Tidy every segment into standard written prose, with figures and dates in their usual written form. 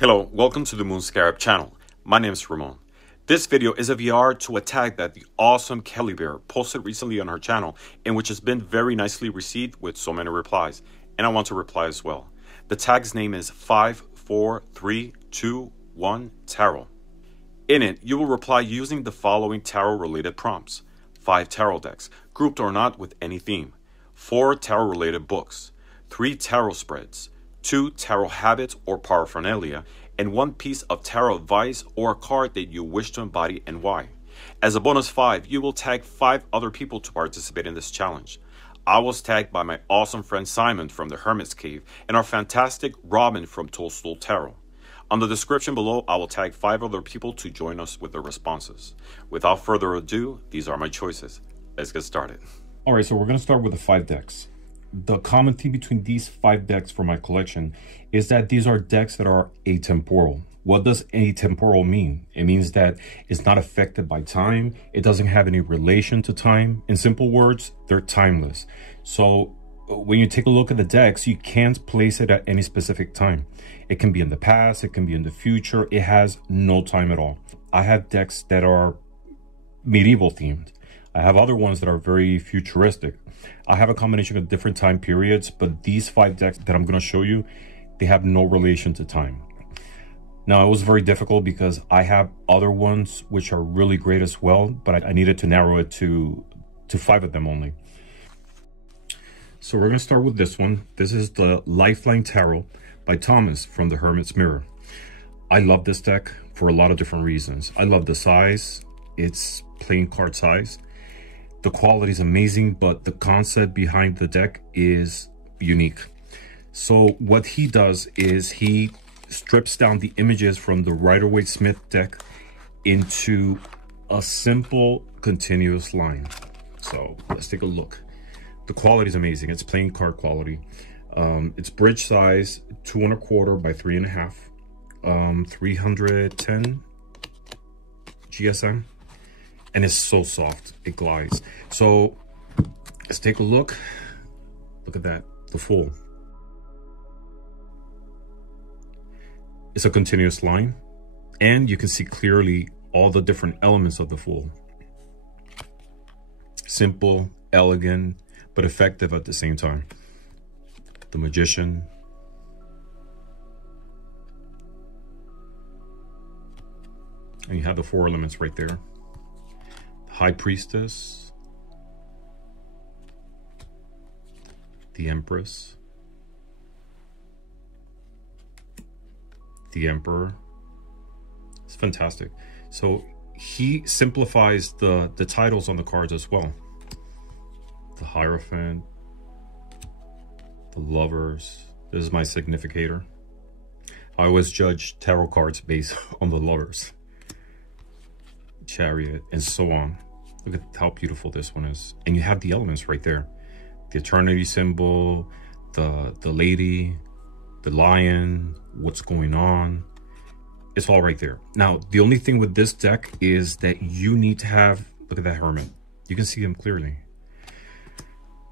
Hello, welcome to the Moon Scarab channel. My name is Ramon. This video is a VR to a tag that the awesome Kelly Bear posted recently on her channel, in which has been very nicely received with so many replies, and I want to reply as well. The tag's name is 54321 Tarot. In it, you will reply using the following tarot-related prompts: 5 tarot decks, grouped or not with any theme, 4 tarot-related books, 3 tarot spreads, 2 tarot habits or paraphernalia, and 1 piece of tarot advice or a card that you wish to embody and why. As a bonus 5, you will tag 5 other people to participate in this challenge. I was tagged by my awesome friend Simon from the Hermit's Cave and our fantastic Robin from Toadstool Tarot. On the description below, I will tag 5 other people to join us with their responses. Without further ado, these are my choices. Let's get started. All right, so we're going to start with the 5 decks. The common theme between these 5 decks for my collection is that these are decks that are atemporal. What does atemporal mean? It means that it's not affected by time. It doesn't have any relation to time. In simple words, they're timeless. So when you take a look at the decks, you can't place it at any specific time. It can be in the past, it can be in the future. It has no time at all. I have decks that are medieval themed. I have other ones that are very futuristic. I have a combination of different time periods, but these 5 decks that I'm going to show you, they have no relation to time. Now, it was very difficult because I have other ones which are really great as well, but I needed to narrow it to 5 of them only. So we're going to start with this one. This is the Lifeline Tarot by Thomas from the Hermit's Mirror. I love this deck for a lot of different reasons. I love the size. It's playing card size. The quality is amazing, but the concept behind the deck is unique. So what he does is he strips down the images from the Rider-Waite-Smith deck into a simple continuous line. So let's take a look. The quality is amazing. It's playing card quality. It's bridge size 2 1/4 by 3 1/2, 310 GSM. And it's so soft, it glides. So let's take a look. Look at that, the full. It's a continuous line, and you can see clearly all the different elements of the full. Simple, elegant, but effective at the same time. The Magician. And you have the 4 elements right there. High Priestess, the Empress, the Emperor. It's fantastic. So he simplifies the titles on the cards as well. The Hierophant, the Lovers. This is my significator. I always judge tarot cards based on the Lovers, Chariot, and so on. Look at how beautiful this one is. And you have the elements right there. The Eternity symbol, the lady, the lion, what's going on. It's all right there. Now, the only thing with this deck is that you need to have, look at that Hermit. You can see him clearly.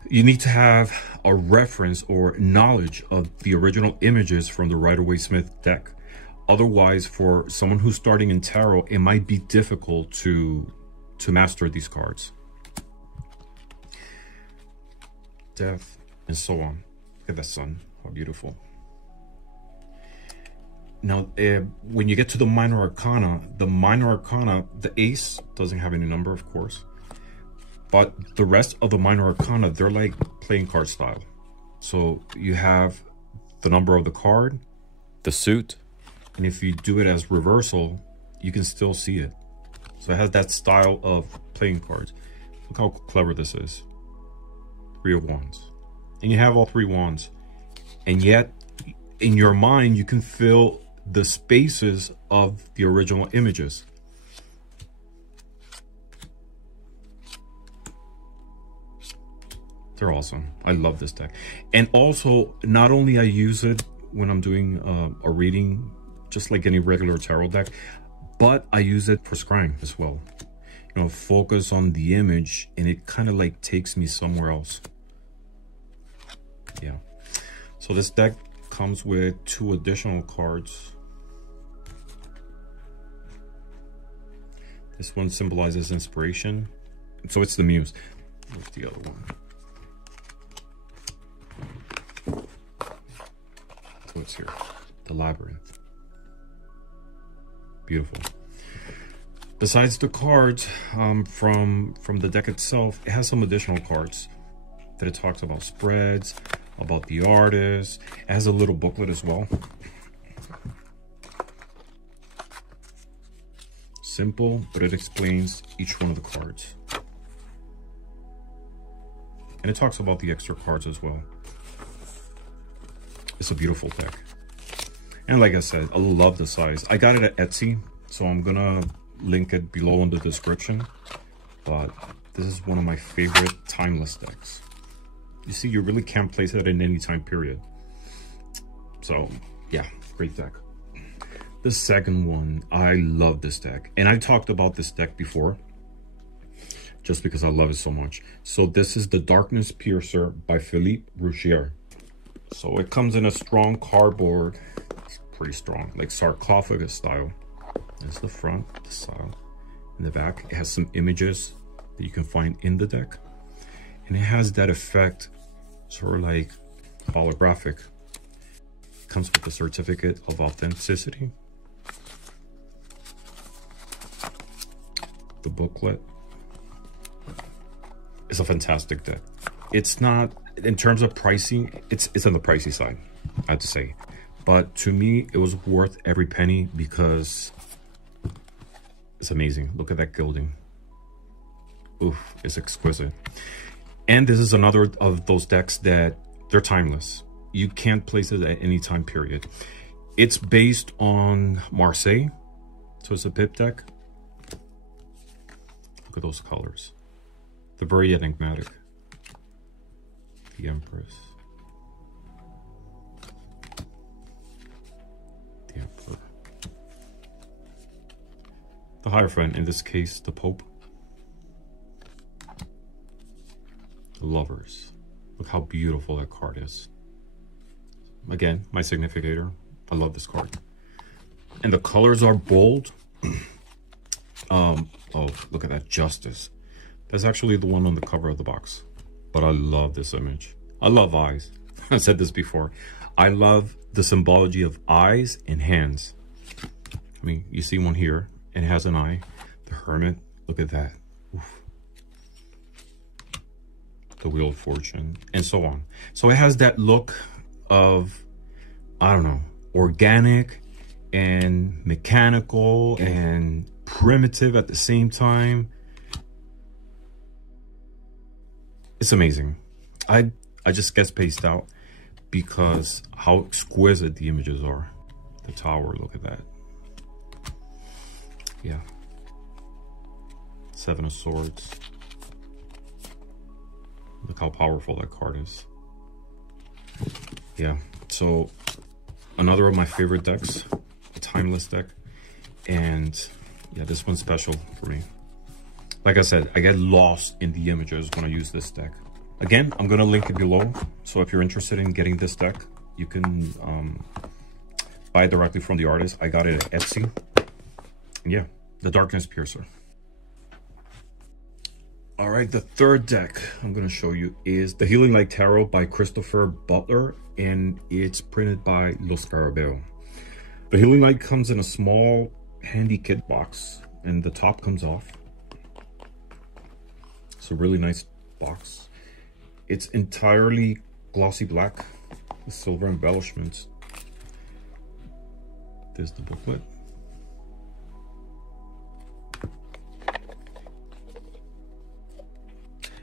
You need to have a reference or knowledge of the original images from the Rider-Waite-Smith deck. Otherwise, for someone who's starting in tarot, it might be difficult to master these cards. Death, and so on. Look at that sun, how beautiful. Now, when you get to the minor arcana, the ace doesn't have any number, of course. But the rest of the minor arcana, they're like playing card style. So you have the number of the card, the suit, and if you do it as reversal, you can still see it. So it has that style of playing cards. Look how clever this is. 3 of Wands. And you have all 3 wands. And yet, in your mind, you can fill the spaces of the original images. They're awesome. I love this deck. And also, not only I use it when I'm doing a reading, just like any regular tarot deck, but I use it for scrying as well. You know, focus on the image and it kind of like takes me somewhere else. Yeah. So this deck comes with 2 additional cards. This one symbolizes inspiration. So it's the Muse. Where's the other one? So it's here. The Labyrinth. Beautiful. Besides the cards from the deck itself, it has some additional cards that it talks about spreads, about the artist. It has a little booklet as well. Simple, but it explains each one of the cards. And it talks about the extra cards as well. It's a beautiful deck. And like I said, I love the size. I got it at Etsy, so I'm gonna link it below in the description. But this is one of my favorite timeless decks. You see, you really can't place it in any time period. So yeah, great deck. The second one, I love this deck. And I talked about this deck before, just because I love it so much. So this is the Darkness Piercer by Philippe Rouchier. So it comes in a strong cardboard. It's pretty strong, like sarcophagus style. There's the front, the side, and the back. It has some images that you can find in the deck. And it has that effect, sort of like holographic. It comes with a certificate of authenticity. The booklet. It's a fantastic deck. It's not, in terms of pricing, it's on the pricey side, I'd say. But to me, it was worth every penny because it's amazing. Look at that gilding. Oof, it's exquisite. And this is another of those decks that they're timeless. You can't place it at any time period. It's based on Marseille, so it's a pip deck. Look at those colors. They're very enigmatic. The Empress. The Emperor. The Hierophant, in this case, the Pope. The Lovers. Look how beautiful that card is. Again, my significator. I love this card. And the colors are bold. Oh, look at that, Justice. That's actually the one on the cover of the box. But I love this image. I love eyes. I said this before. I love the symbology of eyes and hands. I mean, you see one here. It has an eye. The Hermit. Look at that. Oof. The Wheel of Fortune. And so on. So it has that look of, I don't know, organic and mechanical and primitive at the same time. It's amazing. I just get spaced out because how exquisite the images are. The Tower, look at that. Yeah. Seven of Swords. Look how powerful that card is. Yeah, so another of my favorite decks, a timeless deck. And yeah, this one's special for me. Like I said, I get lost in the images when I use this deck. Again, I'm gonna link it below. So if you're interested in getting this deck, you can buy it directly from the artist. I got it at Etsy. And yeah, the Darkness Piercer. All right, the third deck I'm gonna show you is the Healing Light Tarot by Christopher Butler, and it's printed by Scarabeo. The Healing Light comes in a small handy kit box, and the top comes off. It's a really nice box. It's entirely glossy black with silver embellishments. There's the booklet.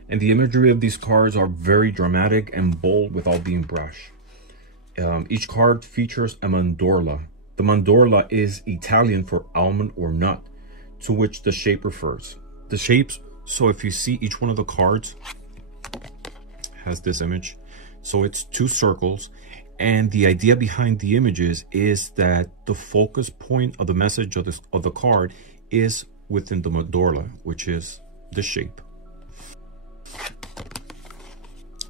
And the imagery of these cards are very dramatic and bold without being brash. Each card features a mandorla. The mandorla is Italian for almond or nut, to which the shape refers. The shapes, so if you see each one of the cards has this image. So it's two circles, and the idea behind the images is that the focus point of the message of the card is within the mandorla, which is the shape.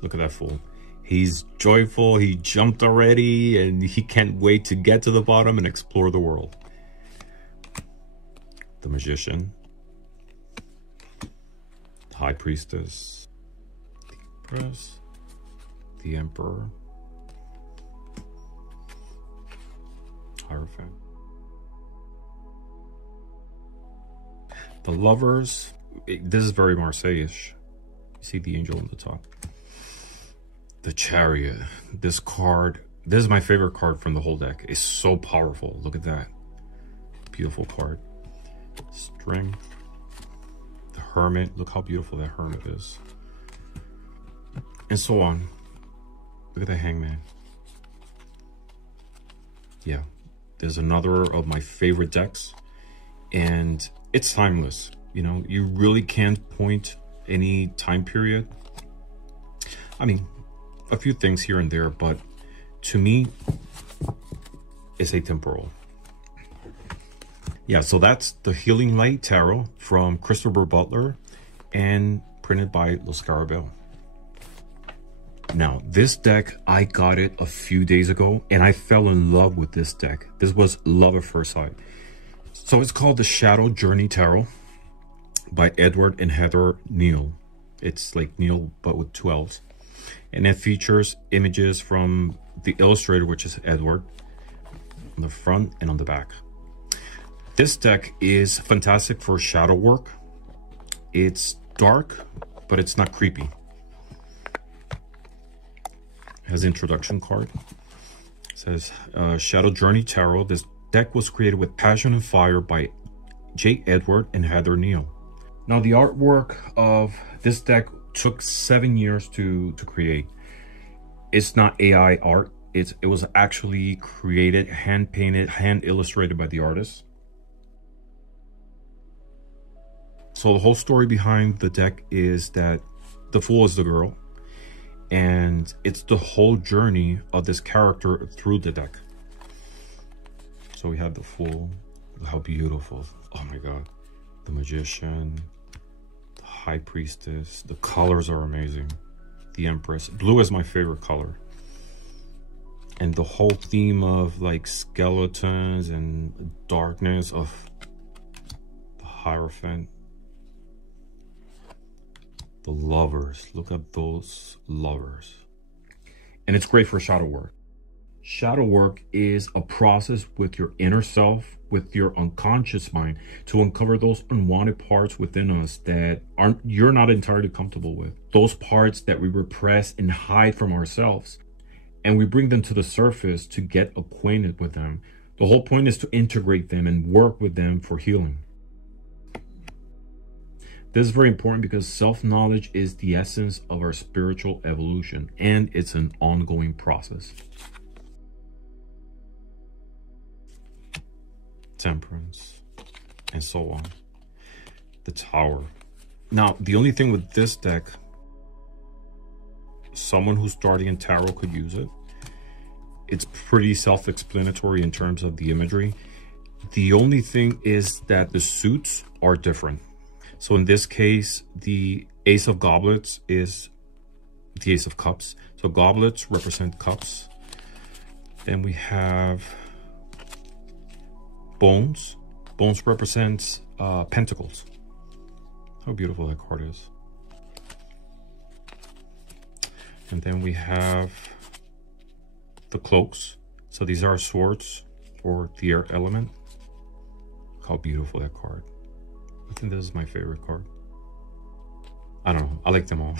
Look at that fool. He's joyful, he jumped already, and he can't wait to get to the bottom and explore the world. The Magician, High Priestess, the Empress, the Emperor, Hierophant, the Lovers. This is very Marseille-ish. You see the angel on the top. The Chariot. This card, this is my favorite card from the whole deck. It's so powerful. Look at that. Beautiful card. Strength. The Hermit. Look how beautiful that Hermit is. And so on. Look at the Hangman. Yeah. There's another of my favorite decks. And it's timeless. You know, you really can't point any time period. I mean, a few things here and there, but to me, it's atemporal. Yeah, so that's the Healing Light Tarot from Christopher Butler and printed by Scarabeo. Now, this deck, I got it a few days ago, and I fell in love with this deck. This was love at first sight. So it's called the Shadow Journey Tarot by Edward and Heather Neill. It's like Neill, but with 2 L's. And it features images from the illustrator, which is Edward, on the front and on the back. This deck is fantastic for shadow work. It's dark, but it's not creepy. It has an introduction card. It says Shadow Journey Tarot. This deck was created with passion and fire by J. Edward and Heather Neill. Now, the artwork of this deck took 7 years to create. It's not AI art. It was actually created, hand painted, hand illustrated by the artist. So the whole story behind the deck is that the Fool is the girl, and it's the whole journey of this character through the deck. So we have the Fool. How beautiful. Oh my God. The Magician, the High Priestess. The colors are amazing. The Empress. Blue is my favorite color. And the whole theme of like skeletons and darkness of the Hierophant. The Lovers. Look at those Lovers. And it's great for shadow work. Shadow work is a process with your inner self, with your unconscious mind, to uncover those unwanted parts within us that you're not entirely comfortable with. Those parts that we repress and hide from ourselves. And we bring them to the surface to get acquainted with them. The whole point is to integrate them and work with them for healing. This is very important because self-knowledge is the essence of our spiritual evolution, and it's an ongoing process. Temperance, and so on. The Tower. Now, the only thing with this deck, someone who's starting in tarot could use it. It's pretty self-explanatory in terms of the imagery. The only thing is that the suits are different. So in this case, the Ace of Goblets is the Ace of Cups. So goblets represent cups. Then we have Bones. Bones represents pentacles. How beautiful that card is. And then we have the Cloaks. So these are swords or the air element. How beautiful that card. I think this is my favorite card. I don't know. I like them all.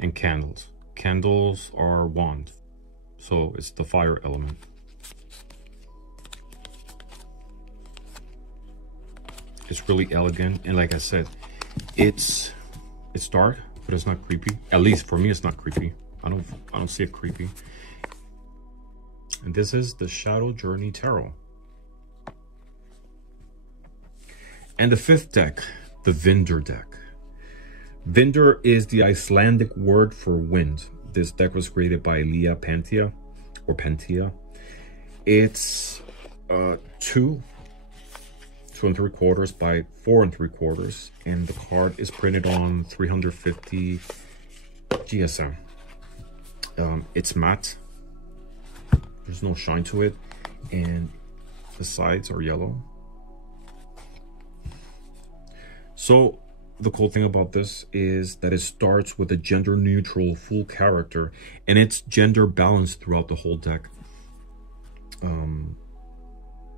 And candles. Candles are wands. So it's the fire element. It's really elegant. And like I said, it's dark, but it's not creepy. At least for me, it's not creepy. I don't see it creepy. And this is the Shadow Journey Tarot. And the 5th deck, the Vindur deck. Vindur is the Icelandic word for wind. This deck was created by Leah Panthea, or Panthea. It's 2 3/4 by 4 3/4, and the card is printed on 350 GSM. It's matte. There's no shine to it, and the sides are yellow. So the cool thing about this is that it starts with a gender neutral full character, and it's gender balanced throughout the whole deck.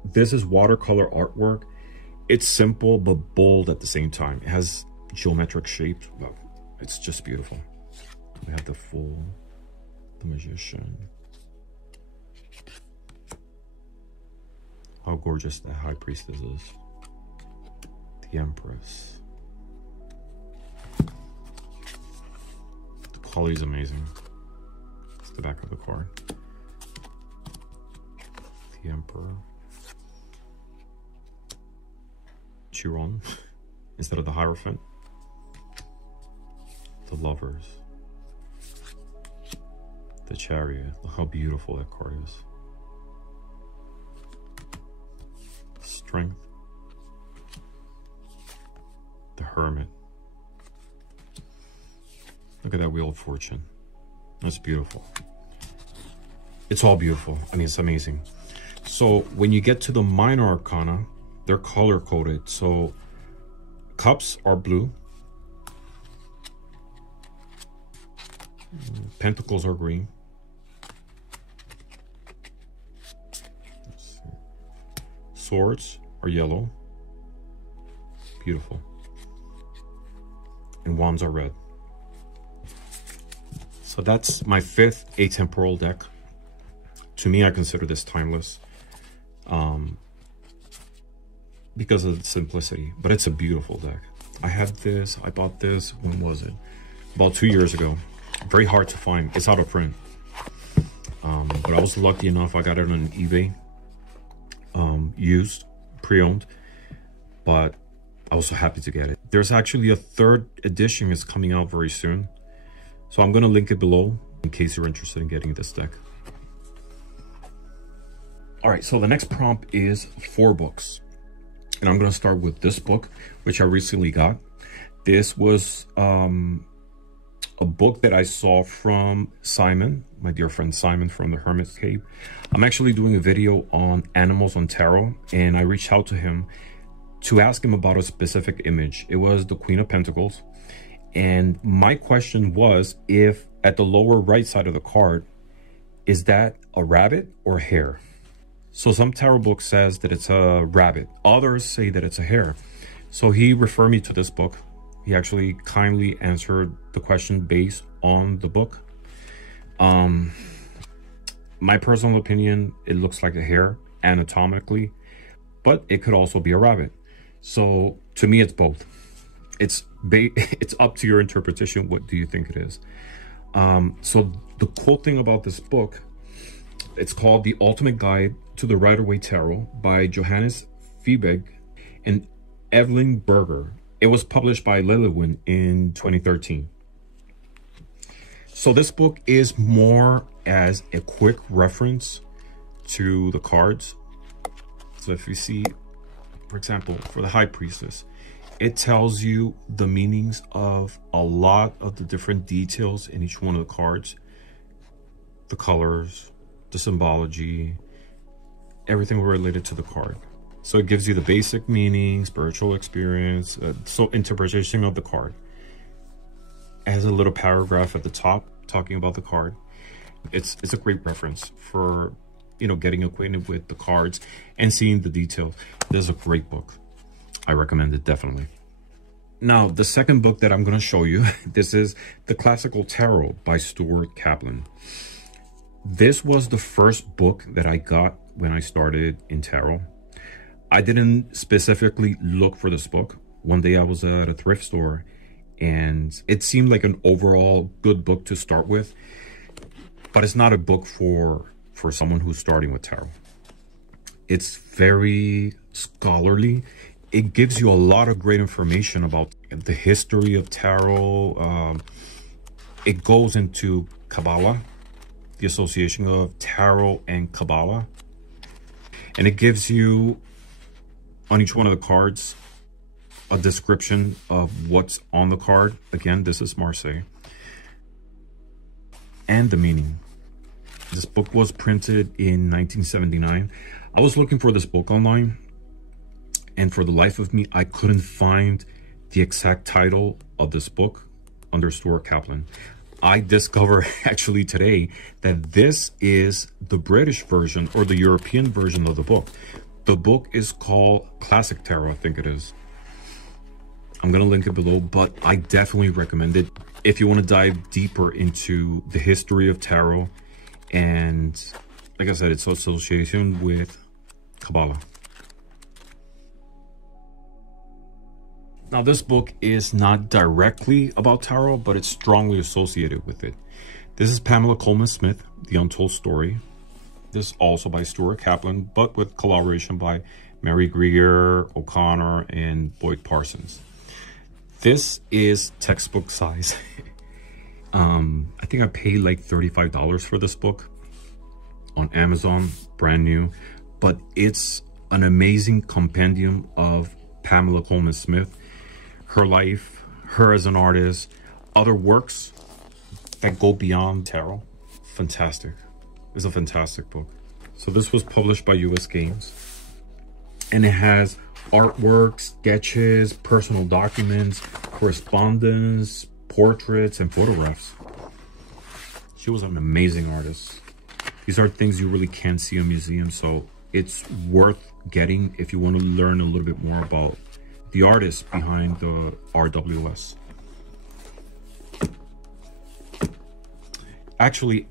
This is watercolor artwork. It's simple but bold at the same time. It has geometric shapes. Wow, it's just beautiful. We have the Fool, the Magician. How gorgeous the High Priestess is. The Empress. The quality is amazing. It's the back of the card. The Emperor. Chiron instead of the Hierophant. The Lovers. The Chariot. Look how beautiful that card is. Strength. The Hermit. Look at that Wheel of Fortune. That's beautiful. It's all beautiful. I mean, it's amazing. So when you get to the minor arcana, they're color coded. So cups are blue. Pentacles are green. Swords are yellow. Beautiful. And wands are red. So that's my 5th atemporal deck. To me, I consider this timeless. Because of the simplicity, but it's a beautiful deck. I had this, I bought this, when was it? About 2 years ago. Very hard to find, it's out of print. But I was lucky enough, I got it on eBay, used, pre-owned, but I was so happy to get it. There's actually a 3rd edition is coming out very soon. So I'm gonna link it below in case you're interested in getting this deck. All right, so the next prompt is 4 books. And I'm going to start with this book, which I recently got. This was a book that I saw from Simon, my dear friend Simon from the Hermit Cave. I'm actually doing a video on animals on tarot, and I reached out to him to ask him about a specific image. It was the Queen of Pentacles. And my question was, if at the lower right side of the card, is that a rabbit or a hare? So some tarot book says that it's a rabbit. Others say that it's a hare. So he referred me to this book. He actually kindly answered the question based on the book. My personal opinion, it looks like a hare anatomically, but it could also be a rabbit. So to me, it's both. It's up to your interpretation. What do you think it is? So the cool thing about this book, it's called The Ultimate Guide to the Rider-Waite Tarot by Johannes Fiebig and Evelyn Berger. It was published by Lifeline in 2013. So this book is more as a quick reference to the cards. So if you see, for example, for the High Priestess, it tells you the meanings of a lot of the different details in each one of the cards, the colors, the symbology, everything related to the card. So it gives you the basic meaning, spiritual experience, so interpretation of the card. It has a little paragraph at the top talking about the card. It's a great reference for, you know, getting acquainted with the cards and seeing the details. This is a great book. I recommend it definitely. Now, the second book that I'm going to show you, this is The Classical Tarot by Stuart Kaplan. This was the first book that I got when I started in tarot. I didn't specifically look for this book. One day I was at a thrift store and it seemed like an overall good book to start with, but it's not a book for someone who's starting with tarot. It's very scholarly. It gives you a lot of great information about the history of tarot. It goes into Kabbalah, the association of tarot and Kabbalah. And it gives you, on each one of the cards, a description of what's on the card. Again, this is Marseille. And the meaning. This book was printed in 1979. I was looking for this book online, and for the life of me, I couldn't find the exact title of this book under Stuart Kaplan. I discovered actually today that this is the British version or the European version of the book. The book is called Classic Tarot, I think it is. I'm going to link it below, but I definitely recommend it if you want to dive deeper into the history of tarot. And like I said, it's association with Kabbalah. Now, this book is not directly about tarot, but it's strongly associated with it. This is Pamela Coleman Smith, The Untold Story. This is also by Stuart Kaplan, but with collaboration by Mary Greer, O'Connor, and Boyd Parsons. This is textbook size. I think I paid like $35 for this book on Amazon, brand new. But it's an amazing compendium of Pamela Coleman Smith, her life, her as an artist, other works that go beyond tarot. Fantastic. It's a fantastic book. So this was published by US Games, and it has artwork, sketches, personal documents, correspondence, portraits, and photographs. She was an amazing artist. These are things you really can't see in museums, so it's worth getting if you want to learn a little bit more about the artist behind the RWS. Actually,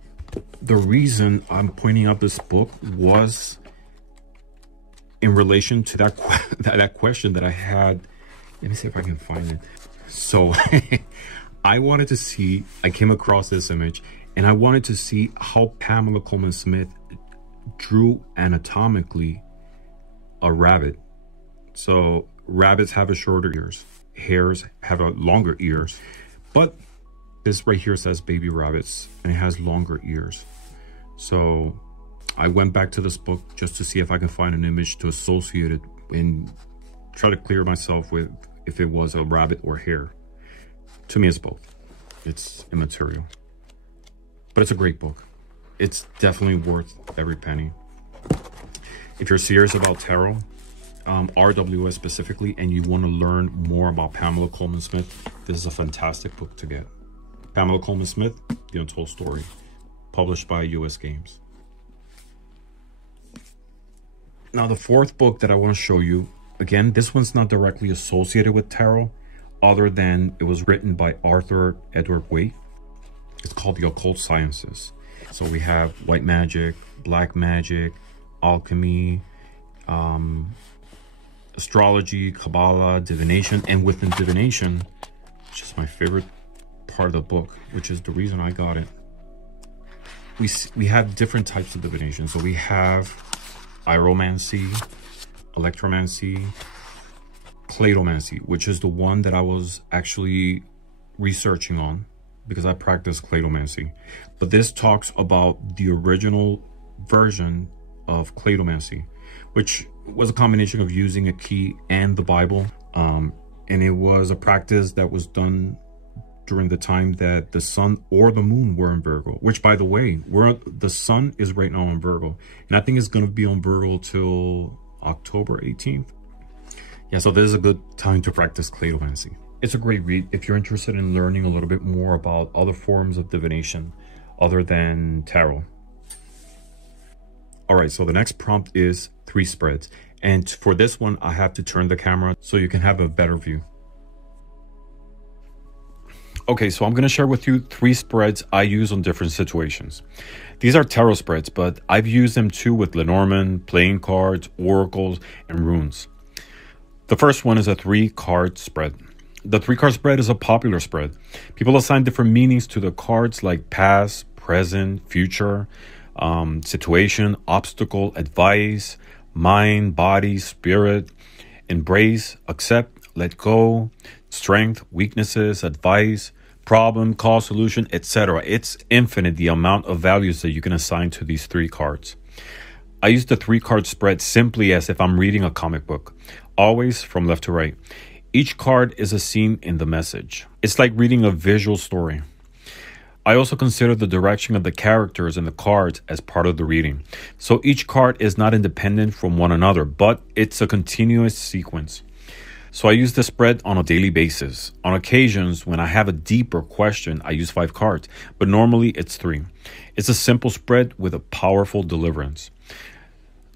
the reason I'm pointing out this book was in relation to that question that I had. Let me see if I can find it. So I wanted to see, I came across this image, and I wanted to see how Pamela Coleman Smith drew anatomically a rabbit. So rabbits have a shorter ears, hares have a longer ears, but this right here says baby rabbits, and it has longer ears. So I went back to this book just to see if I can find an image to associate it and try to clear myself with if it was a rabbit or hare. To me, it's both. It's immaterial. But it's a great book. It's definitely worth every penny. If you're serious about tarot, RWS specifically, and you want to learn more about Pamela Coleman Smith, this is a fantastic book to get. Pamela Coleman Smith, The Untold Story, published by US Games. Now, the fourth book that I want to show you, again, this one's not directly associated with tarot, other than it was written by Arthur Edward Waite. It's called The Occult Sciences. So we have white magic, black magic, alchemy, astrology, Kabbalah, divination, and within divination, which is my favorite part of the book, which is the reason I got it. We have different types of divination. So we have Iromancy, Electromancy, Cladomancy, which is the one that I was actually researching on because I practice Cladomancy. But this talks about the original version of Cladomancy, which was a combination of using a key and the Bible. And it was a practice that was done during the time that the sun or the moon were in Virgo, which, by the way, the sun is right now in Virgo, and I think it's going to be on Virgo till October 18th. Yeah, so this is a good time to practice Cladomancy. It's a great read if you're interested in learning a little bit more about other forms of divination other than tarot. All right, so the next prompt is 3 spreads. And for this one, I have to turn the camera so you can have a better view. Okay, so I'm going to share with you 3 spreads I use on different situations. These are tarot spreads, but I've used them too with Lenormand, playing cards, oracles, and runes. The first one is a 3-card spread. The 3-card spread is a popular spread. People assign different meanings to the cards like past, present, future, situation, obstacle, advice, mind, body, spirit, embrace, accept, let go, strength, weaknesses, advice, problem, cause, solution, etc. It's infinite the amount of values that you can assign to these 3 cards. I use the 3-card spread simply as if I'm reading a comic book, always from left to right. Each card is a scene in the message. It's like reading a visual story. I also consider the direction of the characters in the cards as part of the reading. So each card is not independent from one another, but it's a continuous sequence. So I use this spread on a daily basis. On occasions, when I have a deeper question, I use 5 cards, but normally it's 3. It's a simple spread with a powerful deliverance.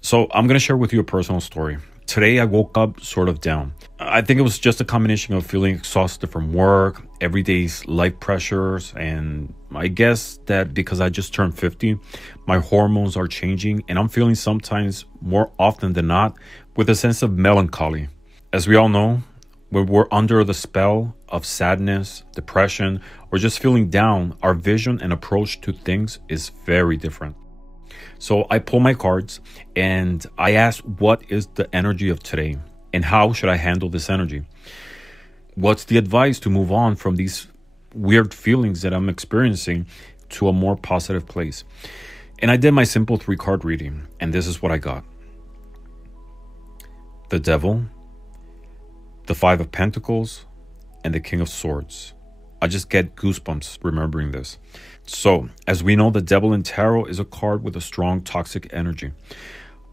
So I'm going to share with you a personal story. Today I woke up sort of down. I think it was just a combination of feeling exhausted from work, everyday's life pressures, and I guess that because I just turned 50, my hormones are changing, and I'm feeling sometimes more often than not with a sense of melancholy. As we all know, when we're under the spell of sadness, depression, or just feeling down, our vision and approach to things is very different. So I pull my cards and I ask, what is the energy of today? And how should I handle this energy? What's the advice to move on from these weird feelings that I'm experiencing to a more positive place? And I did my simple 3-card reading, and this is what I got. The Devil, the 5 of Pentacles, and the King of Swords. I just get goosebumps remembering this. So, as we know, the Devil in Tarot is a card with a strong toxic energy.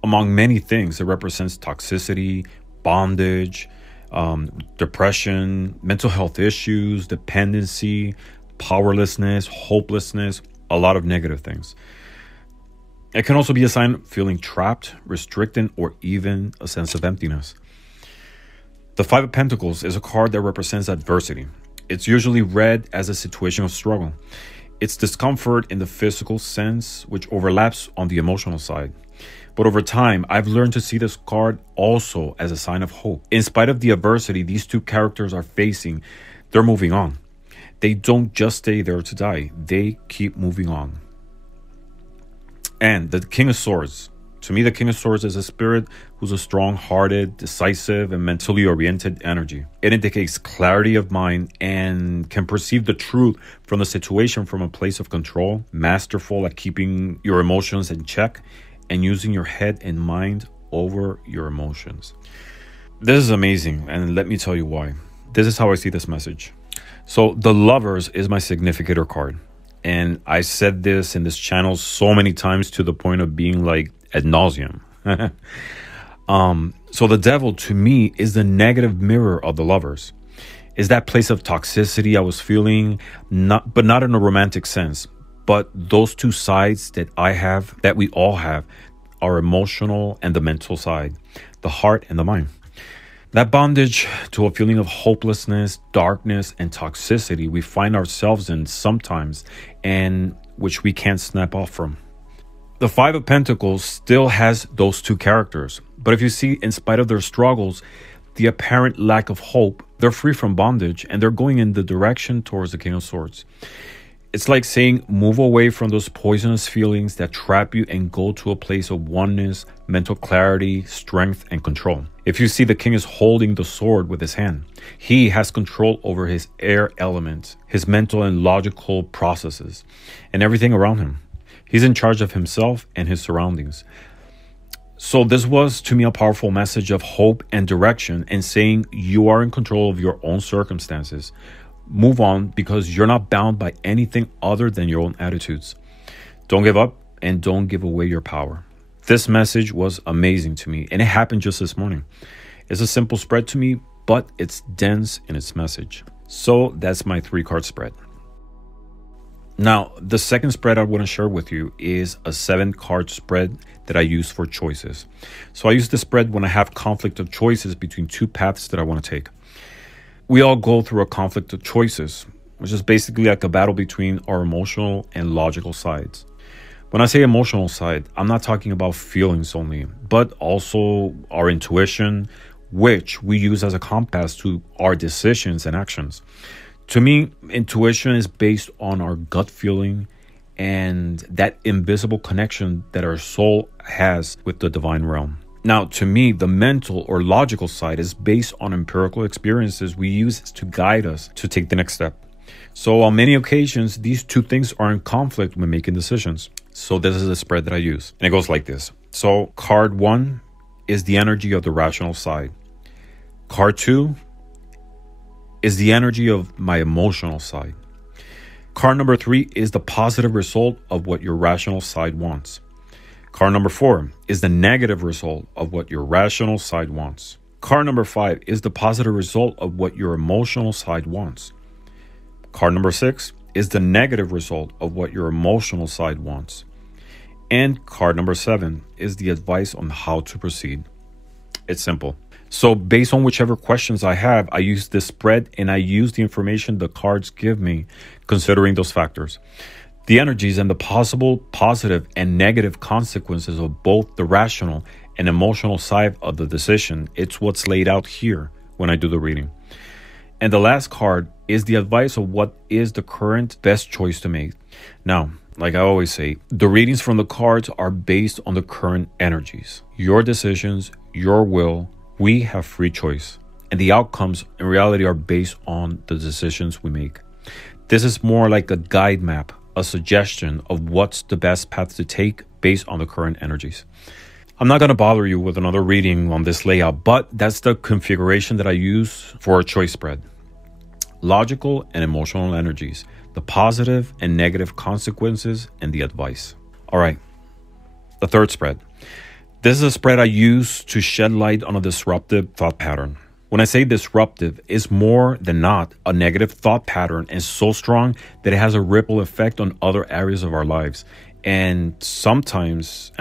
Among many things, it represents toxicity, bondage, depression, mental health issues, dependency, powerlessness, hopelessness, a lot of negative things. It can also be a sign of feeling trapped, restricted, or even a sense of emptiness. The 5 of Pentacles is a card that represents adversity. It's usually read as a situation of struggle. It's discomfort in the physical sense, which overlaps on the emotional side. But over time, I've learned to see this card also as a sign of hope. In spite of the adversity these 2 characters are facing, they're moving on. They don't just stay there to die. They keep moving on. And the King of Swords. To me, the King of Swords is a spirit who's a strong-hearted, decisive, and mentally oriented energy. It indicates clarity of mind and can perceive the truth from the situation from a place of control, masterful at keeping your emotions in check, and using your head and mind over your emotions. This is amazing, and let me tell you why. This is how I see this message. So, the Lovers is my significator card. And I said this in this channel so many times to the point of being like ad nauseum. So the Devil to me is the negative mirror of the Lovers. Is that place of toxicity I was feeling, but not in a romantic sense. But those 2 sides that I have, that we all have, are emotional and the mental side, the heart and the mind. That bondage to a feeling of hopelessness, darkness, and toxicity we find ourselves in sometimes, and which we can't snap off from. The 5 of Pentacles still has those 2 characters, but if you see, in spite of their struggles, the apparent lack of hope, they're free from bondage and they're going in the direction towards the King of Swords. It's like saying, move away from those poisonous feelings that trap you and go to a place of oneness, mental clarity, strength, and control. If you see, the King is holding the sword with his hand. He has control over his air element, his mental and logical processes, and everything around him. He's in charge of himself and his surroundings. So this was, to me, a powerful message of hope and direction, and saying you are in control of your own circumstances. Move on, because you're not bound by anything other than your own attitudes. Don't give up and don't give away your power. This message was amazing to me, and it happened just this morning. It's a simple spread to me, but it's dense in its message. So that's my 3-card spread. Now, the second spread I want to share with you is a 7-card spread that I use for choices. So I use this spread when I have conflict of choices between 2 paths that I want to take. We all go through a conflict of choices, which is basically like a battle between our emotional and logical sides. When I say emotional side, I'm not talking about feelings only, but also our intuition, which we use as a compass to our decisions and actions. To me, intuition is based on our gut feeling and that invisible connection that our soul has with the divine realm. Now, to me, the mental or logical side is based on empirical experiences we use to guide us to take the next step. So on many occasions, these 2 things are in conflict when making decisions. So this is a spread that I use. And it goes like this. So card 1 is the energy of the rational side. Card 2 is the energy of my emotional side. Card number 3 is the positive result of what your rational side wants. Card number 4 is the negative result of what your rational side wants. Card number 5 is the positive result of what your emotional side wants. Card number 6 is the negative result of what your emotional side wants. And card number 7 is the advice on how to proceed. It's simple. So based on whichever questions I have, I use this spread and I use the information the cards give me considering those factors. The energies and the possible positive and negative consequences of both the rational and emotional side of the decision. It's what's laid out here when I do the reading. And the last card is the advice of what is the current best choice to make. Now, like I always say, the readings from the cards are based on the current energies. Your decisions, your will, we have free choice. And the outcomes in reality are based on the decisions we make. This is more like a guide map, a suggestion of what's the best path to take based on the current energies. I'm not going to bother you with another reading on this layout, but that's the configuration that I use for a choice spread. Logical and emotional energies, the positive and negative consequences, and the advice. All right, the third spread. This is a spread I use to shed light on a disruptive thought pattern. When I say disruptive, it's more than not a negative thought pattern and so strong that it has a ripple effect on other areas of our lives. And sometimes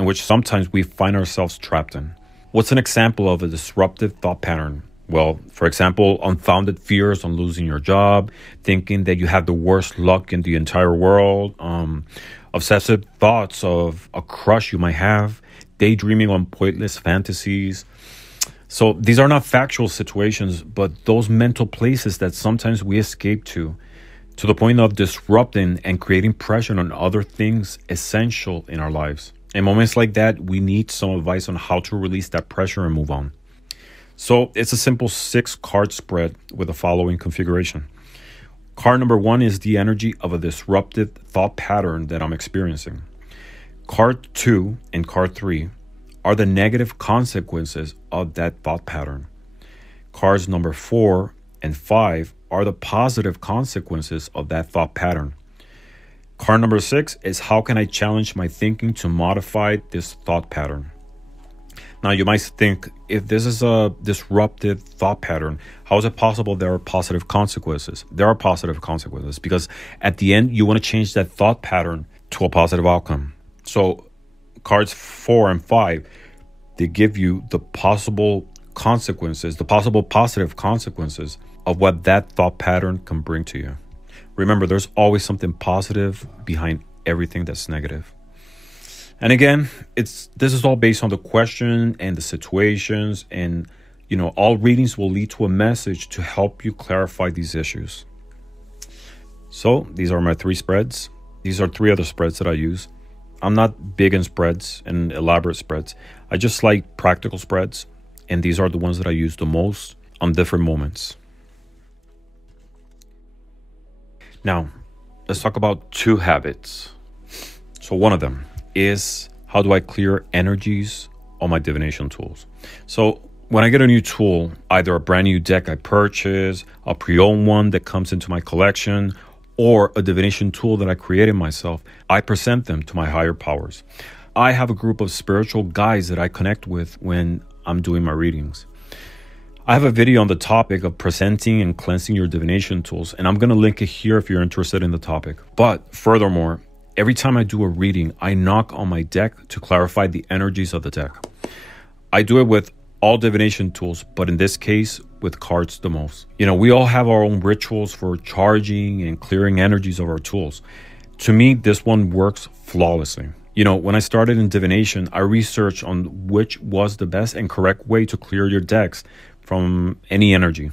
we find ourselves trapped in. What's an example of a disruptive thought pattern? Well, for example, unfounded fears on losing your job, thinking that you have the worst luck in the entire world, obsessive thoughts of a crush you might have, daydreaming on pointless fantasies. So these are not factual situations, but those mental places that sometimes we escape to the point of disrupting and creating pressure on other things essential in our lives. In moments like that, we need some advice on how to release that pressure and move on. So it's a simple 6-card spread with the following configuration. Card number 1 is the energy of a disruptive thought pattern that I'm experiencing. Card 2 and card 3 are the negative consequences of that thought pattern. Cards number 4 and 5 are the positive consequences of that thought pattern. Card number 6 is how can I challenge my thinking to modify this thought pattern. Now you might think, if this is a disruptive thought pattern, how is it possible there are positive consequences? There are positive consequences because at the end you want to change that thought pattern to a positive outcome. So cards 4 and 5, they give you the possible consequences, the possible positive consequences of what that thought pattern can bring to you. Remember, there's always something positive behind everything that's negative. And again, this is all based on the question and the situations, and all readings will lead to a message to help you clarify these issues. So these are my 3 spreads. These are 3 other spreads that I use. I'm not big in spreads and elaborate spreads. I just like practical spreads, and these are the ones that I use the most on different moments. Now, let's talk about 2 habits. So one of them is, how do I clear energies on my divination tools? So when I get a new tool, either a brand new deck I purchase, a pre-owned one that comes into my collection, or a divination tool that I created myself, I present them to my higher powers. I have a group of spiritual guides that I connect with when I'm doing my readings. I have a video on the topic of presenting and cleansing your divination tools, and I'm going to link it here if you're interested in the topic. But furthermore, every time I do a reading, I knock on my deck to clarify the energies of the deck. I do it with all divination tools, but in this case, with cards the most. We all have our own rituals for charging and clearing energies of our tools. To me, this one works flawlessly. When I started in divination, I researched on which was the best and correct way to clear your decks from any energy.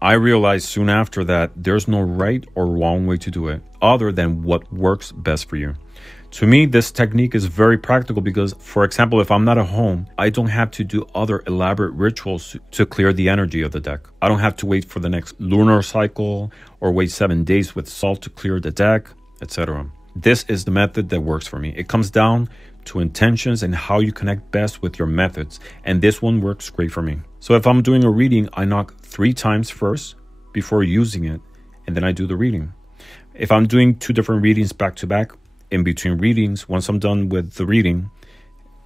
I realized soon after that there's no right or wrong way to do it other than what works best for you. To me, this technique is very practical because, for example, if I'm not at home, I don't have to do other elaborate rituals to clear the energy of the deck. I don't have to wait for the next lunar cycle or wait 7 days with salt to clear the deck, etc. This is the method that works for me. It comes down to intentions and how you connect best with your methods, and this one works great for me. So if I'm doing a reading, I knock 3 times first before using it, and then I do the reading. If I'm doing 2 different readings back to back, in between readings, once I'm done with the reading,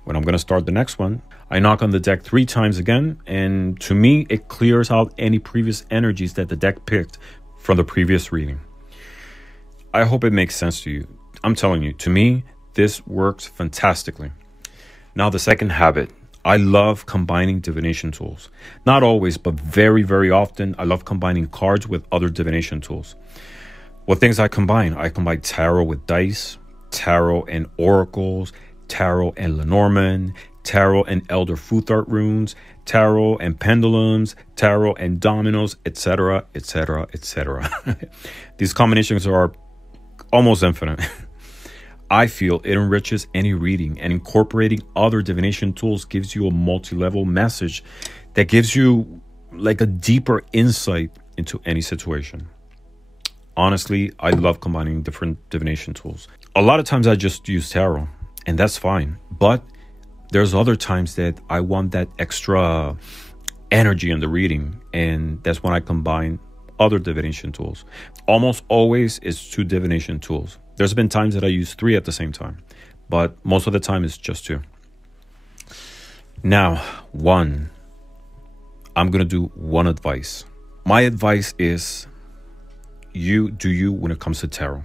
when I'm going to start the next one, I knock on the deck 3 times again, and to me, it clears out any previous energies that the deck picked from the previous reading. I hope it makes sense to you. I'm telling you, to me, this works fantastically. Now, the second habit. I love combining divination tools. Not always, but very, very often, I love combining cards with other divination tools. What things I combine tarot with dice, tarot and oracles, tarot and Lenormand, tarot and Elder Futhark runes, tarot and pendulums, tarot and dominoes, etc., etc., etc. These combinations are almost infinite. I feel it enriches any reading, and incorporating other divination tools gives you a multi-level message that gives you like a deeper insight into any situation. Honestly, I love combining different divination tools. A lot of times I just use tarot, and that's fine. But there's other times that I want that extra energy in the reading, and that's when I combine other divination tools. Almost always it's 2 divination tools. There's been times that I use 3 at the same time, but most of the time it's just 2. Now, I'm going to do one advice. My advice is you do you when it comes to tarot.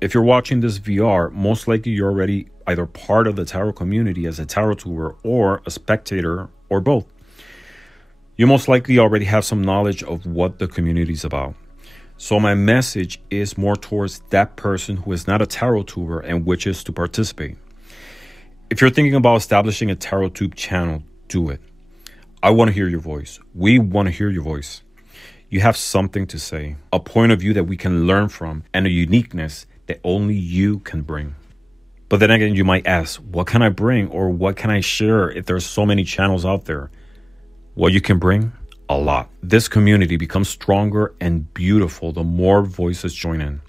If you're watching this VR, most likely you're already either part of the tarot community as a tarot tuber or a spectator or both. You most likely already have some knowledge of what the community is about. So my message is more towards that person who is not a tarot tuber and wishes to participate. If you're thinking about establishing a tarot tube channel, do it. I want to hear your voice. We want to hear your voice. You have something to say, a point of view that we can learn from, and a uniqueness that only you can bring. But then again, you might ask, what can I bring, or what can I share if there's so many channels out there? What you can bring? A lot. This community becomes stronger and beautiful the more voices join in.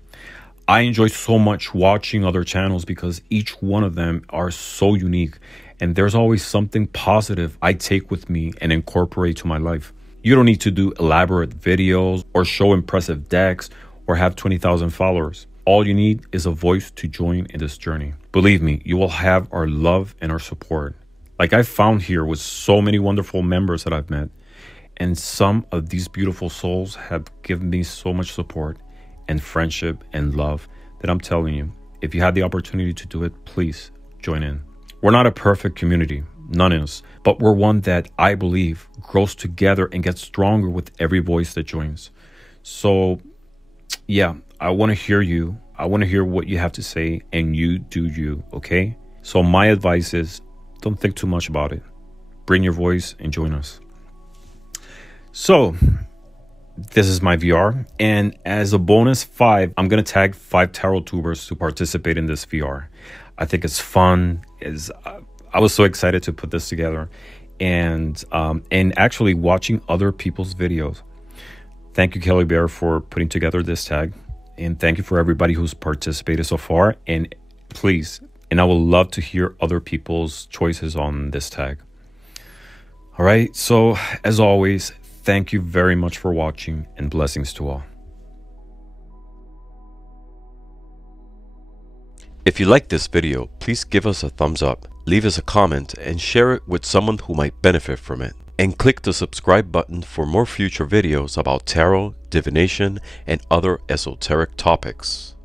I enjoy so much watching other channels because each one of them are so unique, and there's always something positive I take with me and incorporate to my life. You don't need to do elaborate videos or show impressive decks or have 20,000 followers. All you need is a voice to join in this journey. Believe me, you will have our love and our support. Like I've found here with so many wonderful members that I've met. And some of these beautiful souls have given me so much support and friendship and love that I'm telling you, if you had the opportunity to do it, please join in. We're not a perfect community, none is, but we're one that I believe grows together and gets stronger with every voice that joins. So yeah, I want to hear you. I want to hear what you have to say, and you do you, okay? So my advice is don't think too much about it. Bring your voice and join us. So this is my VR, and as a bonus 5, I'm going to tag 5 tarot tubers to participate in this VR. I think it's fun. I was so excited to put this together, and actually watching other people's videos. Thank you, Kelly Bear, for putting together this tag, and thank you for everybody who's participated so far. And please, and I would love to hear other people's choices on this tag. All right, so as always, thank you very much for watching, and blessings to all. If you like this video, please give us a thumbs up, leave us a comment, and share it with someone who might benefit from it. And click the subscribe button for more future videos about tarot, divination, and other esoteric topics.